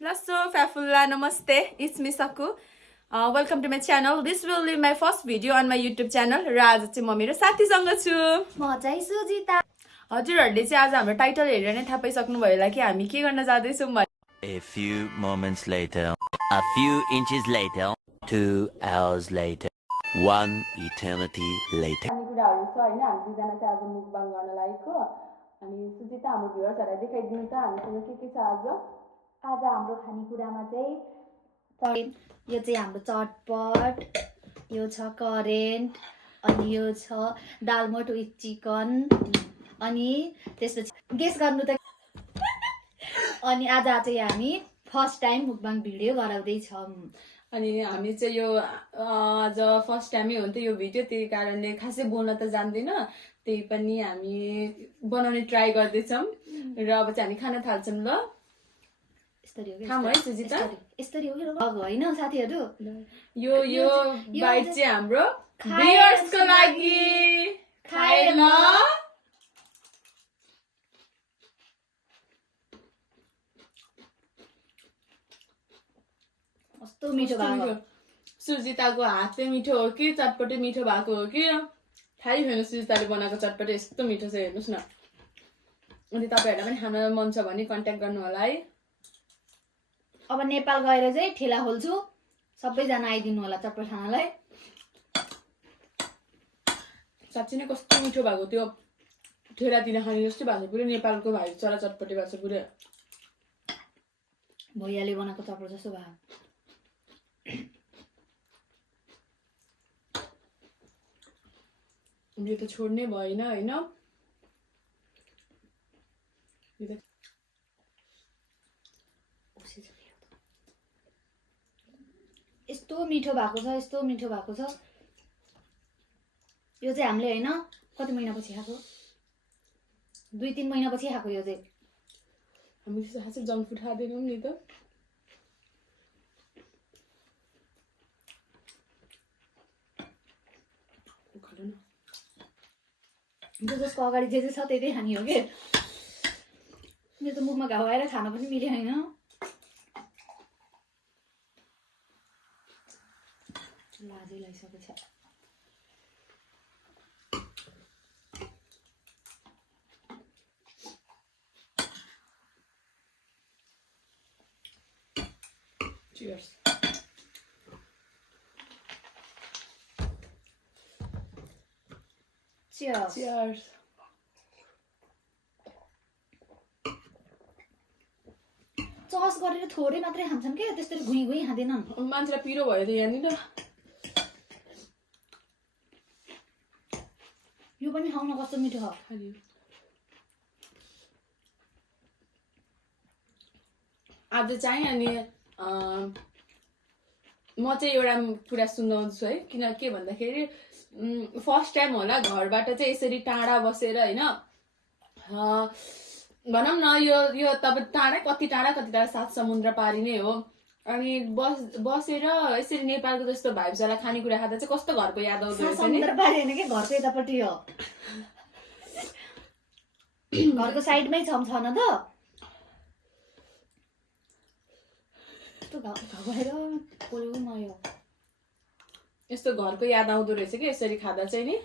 Lasso Fafula Namaste, it's me Saku. Welcome to my channel. This will be my first video on my YouTube channel. र आज चाहिँ म मेरो साथीसँग छु। म चाहिँ सुजिता। हजुरहरूले चाहिँ आज हाम्रो टाइटल हेरेर नै थाहा पाइसक्नु भयो होला कि हामी के गर्न जाँदैछौँ भने। A few moments later, a few inches later, 2 hours later, 1 eternity later. हामी कुराहरू छ हैन, हामी दुईजना चाहिँ आज मुकबाङ गर्न लागेको। अनि सुजिता हाम्रो भ्युअर्सहरूलाई देखाइदिनु त हामीसँग के छ आज। आज हाम्रो खानेकुरामा चाहिँ यो चाहिँ हाम्रो चटपट, यो छ करेन्ट, अनि यो छ दालमोट विथ चिकन, अनि त्यसपछि गेस गर्नु त। अनि आज चाहिँ हामी फर्स्ट टाइम मुकबाङ भिडियो गराउँदै छौं। अनि हामी चाहिँ यो आज फर्स्ट टाइमै हो नि त यो भिडियो, त्यही कारणले खासै बोल्न त जान्दैन, त्यही पनि हामी बनाउने ट्राई गर्दैछौँ। र अब चाहिँ हामी खान थाल्छौँ ल। खाम है सुजिता? यस्तरी हो कि होइन साथीहरू? यो बाइट चाहिँ हाम्रो भ्युअर्सको लागि खाए ल। कस्तो मिठो भएको। सुजिताको हातै मिठो हो कि चटपटे मिठो भएको हो कि थाहै छैन। सुजिताले बनाएको चटपटे यस्तो मिठो छ, हेर्नुहोस् न। अनि तपाईँहरूलाई पनि खान मन छ भने कन्ट्याक्ट गर्नु होला है। अब नेपाल गएर चाहिँ ठेला खोल्छु, सबैजना आइदिनु होला चटपट खानालाई। साँच्चै नै कस्तो मिठो भएको त्यो ठेलातिर खाने जस्तै भएको छ। पुरै नेपालको भाइ चरा चटपटे भएको छ पुरै। भैयाले बनाएको चटपट जस्तो भयो। यो त छोड्नै भएन होइन। यस्तो मिठो भएको छ, यस्तो मिठो भएको छ। यो चाहिँ हामीले होइन कति महिनापछि खाएको, 2-3 महिनापछि खाएको। यो चाहिँ हामी खासै जङ्क फुड खाँदैनौँ नि त। जसको अगाडि जे छ त्यही खाने हो कि। मेरो त मुखमा घाउ आएर खान पनि मिल्यो होइन। लाजै लागिसकेको छ। Cheers. Cheers. Cheers. चस गरेर थोरै मात्रै खान्छन् क्या, त्यसरी घुइँ घुइँ खाँदैनन्। मान्छेलाई पिरो भयो त यहाँनिर। यो पनि खाउन कस्तो मिठो छ। आज चाहिँ अनि म चाहिँ एउटा कुरा सुनाउँछु है। किन के भन्दाखेरि फर्स्ट टाइम होला घरबाट चाहिँ यसरी टाढा बसेर होइन, भनौँ न यो तब टाढा कति टाढा 7 समुद्र पारी नै हो। अनि बसेर यसरी नेपालको जस्तो भाइब्स वाला खानेकुरा खाँदा चाहिँ कस्तो घरको याद आउँदो रहेछ नि। समुद्र पारी होइन कि घरको यतापट्टि हो। घरको साइडमै छम छ न त। यस्तो घरको याद आउँदो रहेछ कि यसरी खाँदा चाहिँ नि।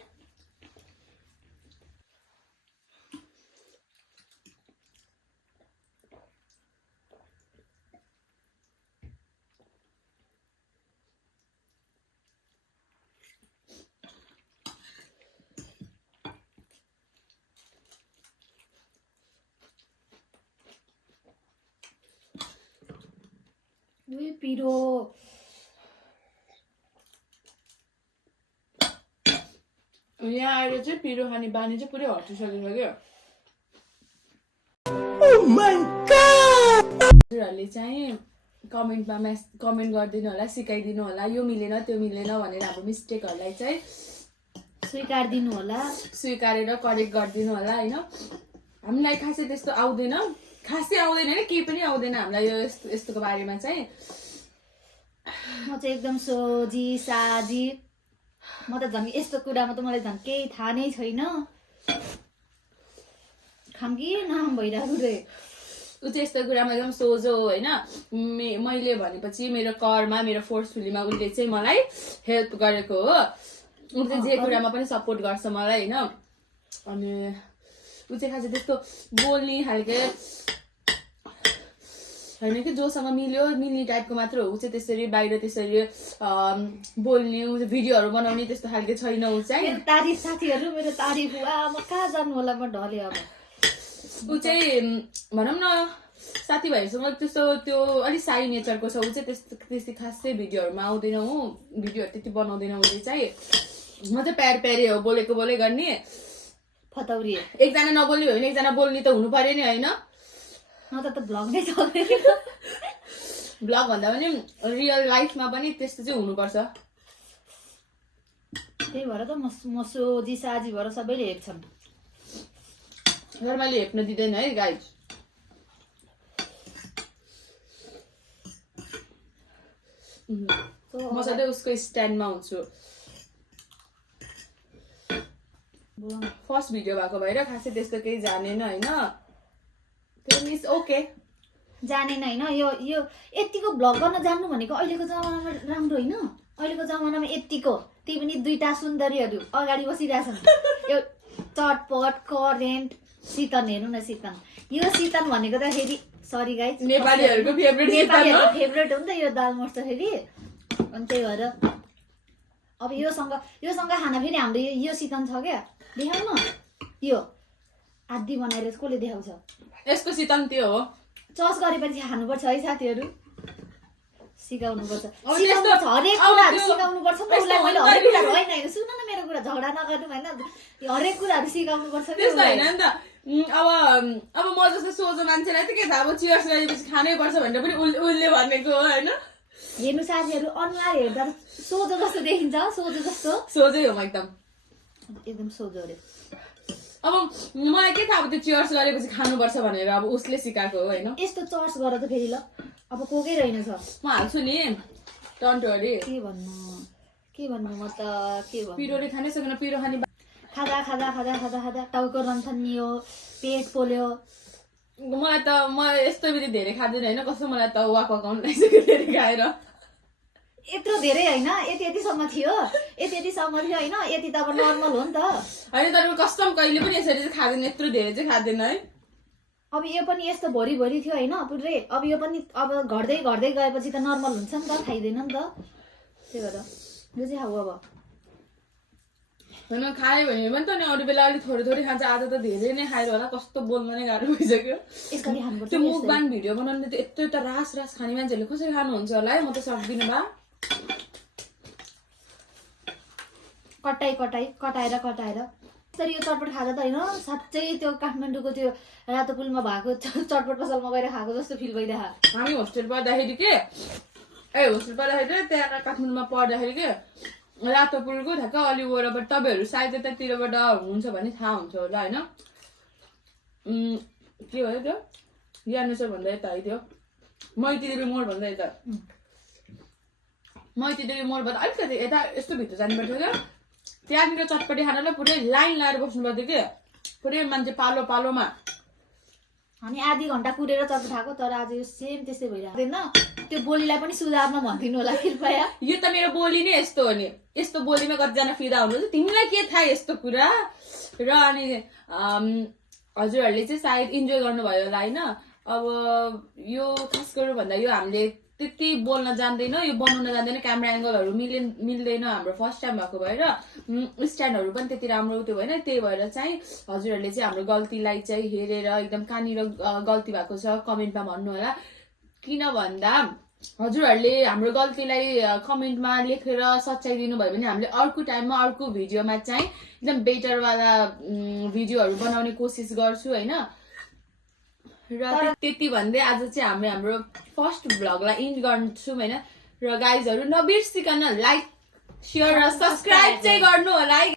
पिरो यहाँ आएर चाहिँ पिरो खाने बानी चाहिँ पुरै हटिसकेको क्या। हजुरहरूले चाहिँ कमेन्टमा कमेन्ट गरिदिनु होला, सिकाइदिनु होला यो मिलेन त्यो मिलेन भनेर। हाम्रो मिस्टेकहरूलाई चाहिँ स्वीकारिदिनु होला, स्वीकारेर करेक्ट गरिदिनु होला होइन। हामीलाई खासै त्यस्तो आउँदैन, खासै आउँदैन होइन, केही पनि आउँदैन हामीलाई यो यस्तोको बारेमा चाहिँ। म चाहिँ एकदम सोझी साझी। म त झन् यस्तो कुरामा त मलाई झन् केही थाहा नै छैन। खाम कि नखाम भइरहेको रे। ऊ चाहिँ यस्तो कुरामा एकदम सोझो हो होइन मैले भनेपछि मेरो करमा मेरो फोर्सफुलीमा उसले चाहिँ मलाई हेल्प गरेको हो ऊ चाहिँ जे कुरामा पनि सपोर्ट गर्छ मलाई होइन अनि ऊ चाहिँ खासै त्यस्तो बोल्ने खालके होइन कि जोसँग मिल्ने टाइपको मात्र हो ऊ चाहिँ त्यसरी बाहिर त्यसरी बोल्ने भिडियोहरू बनाउने त्यस्तो खालके छैन ऊ चाहिँ तारिफ साथीहरू मेरो तारिफ म कहाँ जानु होला म ढले अब ऊ चाहिँ भनौँ न साथीभाइसँग त्यस्तो त्यो अलिक साई नेचरको छ ऊ चाहिँ त्यस्तै खासै भिडियोहरूमा आउँदैन हो भिडियोहरू त्यति बनाउँदैन उसले चाहिँ म चाहिँ प्यारे हो बोलेको बोले गर्ने फतौरी एकजना नबोल्ने भयो भने एकजना बोल्ने त हुनु पर्यो नि होइन त भ्लग नै चल्दैन भ्लग भन्दा पनि रियल लाइफमा पनि त्यस्तो चाहिँ हुनुपर्छ त्यही भएर त म सोझी साझी भएर सबैले हेप्छन् तर मैले हेप्न दिँदैन है गाइज म सधैँ उसको स्ट्यान्डमा हुन्छु फर्स्ट भिडियो भएको भएर खासै त्यस्तो केही जानेन होइन मिस ओके जानेन होइन यो यतिको भ्लग गर्न जान्नु भनेको अहिलेको जमानामा राम्रो होइन अहिलेको जमानामा यतिको त्यही पनि दुईटा सुन्दरीहरू अगाडि बसिरहेछन् यो चटपट करेन्ट शीतन हेर्नु न शीतन यो शीतन भनेको त फेरि सरी गाइज नेपालीहरूको फेभरेट हो नि त यो दाल मर्दाखेरि अनि त्यही भएर अब योसँग खाना फेरि हाम्रो यो शीतन छ क्या देखाउन यो आदि बनाएर कसले देखाउँछ यसको शीतन त्यो हो चस गरेपछि खानुपर्छ है साथीहरू सिकाउनुपर्छ हरेक कुराहरू सिकाउनुपर्छ नि उसलाई मैले हरेक कुराहरू होइन सुन न मेरो कुरा झगडा नगर्नु होइन हरेक कुराहरू सिकाउनुपर्छ त्यस्तो होइन नि त अब म जस्तो सोझो मान्छेलाई त के थाहा अब चियर्स गरेपछि खानै पर्छ भनेर पनि उसले भनेको हो होइन हेर्नु साथीहरू अनुहार हेर्दा सोझो जस्तो देखिन्छ सोझो जस्तो सोझै हो म एकदम सोझो अरे अब मलाई के थाहा अब त्यो चियर्स गरेपछि खानुपर्छ भनेर अब उसले सिकाएको हो होइन यस्तो चर्च गर त फेरि ल अब कोकै रहेनछ म हाल्छु नि टन्टो अरे के भन्नु म त के भन्नु पिरोले खानै सकेन पिरो खाने खाँदा टाउको रन्थनियो पेट पोल्यो मलाई त म यस्तो बित्ति धेरै खाँदैन होइन कस्तो मलाई त वाक आउनु लागिसक्यो धेरै खाएर यत्रो धेरै होइन यतिसम्म थियो होइन यति त अब नर्मल हो नि त होइन तर कस्टम कहिले पनि यसरी चाहिँ खाँदैन यत्रो धेरै चाहिँ खाँदैन है अब यो पनि यस्तो भरि थियो होइन पुरै अब यो पनि अब घट्दै गएपछि त नर्मल हुन्छ नि त खाइँदैन नि त त्यही भएर यो चाहिँ खाऊ अब होइन खायो भने पनि त नि अरू बेला अलिक थोरै खान्छ आज त धेरै नै खाएर होला कस्तो बोल्न नै गाह्रो भइसक्यो त्यो मुखबान भिडियो बनाउनु त यत्रो त रास खाने मान्छेहरूले कसरी खानुहुन्छ होला है म त सक्दिनँ बा कटाएर तर यो चटपट खाँदा त होइन साँच्चै त्यो काठमाडौँको त्यो रातो पुलमा भएको चटपट पसलमा गएर खाएको जस्तो फिल भइरहेको हामी होस्टेल पढ्दाखेरि त्यहाँ काठमाडौँमा पढ्दाखेरि के रातो पुलको ठ्याक्क अलि वरबाट तपाईँहरू सायद यतातिरबाट हुनुहुन्छ भने थाहा हुन्छ होला होइन के भयो त्यो ज्ञानेश्वर भन्दा यता आइदियो मैतीदेवी मोड भन्दा यता मैतीदेवी मोडबाट अलिकति यता यस्तो भित्र जानुपर्थ्यो क्या त्यहाँनिर चटपटी खानालाई पुरै लाइन लाएर बस्नु पर्थ्यो कि पुरै मान्छे पालोमा हामी आधी घन्टा कुरेर चटपट खाएको तर आज यो सेम त्यस्तै भइरहेको त्यो बोलीलाई पनि सुधार्न भनिदिनु होला कृपया यो त मेरो बोली नै यस्तो हो नि यस्तो बोलीमा कतिजना फिदा हुनुहुन्छ तिमीलाई के थाहा यस्तो कुरा र अनि हजुरहरूले चाहिँ सायद इन्जोय गर्नुभयो होला होइन अब यो खास गरौँ भन्दा यो हामीले त्यति बोल्न जान्दैन यो बनाउन जान्दैन क्यामेरा एङ्गलहरू मिल्दैन हाम्रो फर्स्ट टाइम भएको भएर स्ट्यान्डहरू पनि त्यति राम्रो त्यो भएन त्यही भएर चाहिँ हजुरहरूले चाहिँ हाम्रो गल्तीलाई चाहिँ हेरेर एकदम कहाँनिर गल्ती भएको छ कमेन्टमा भन्नु होला किन भन्दा हजुरहरूले हाम्रो गल्तीलाई कमेन्टमा लेखेर सच्याइदिनु भयो भने हामीले अर्को टाइममा अर्को भिडियोमा चाहिँ एकदम बेटरवाला भिडियोहरू बनाउने कोसिस गर्छु होइन र त्यति भन्दै आज चाहिँ हामी हाम्रो फर्स्ट भ्लगलाई इन्ड गर्छौँ होइन र गाइजहरू नबिर्सिकन लाइक सेयर र सब्सक्राइब चाहिँ गर्नु होला है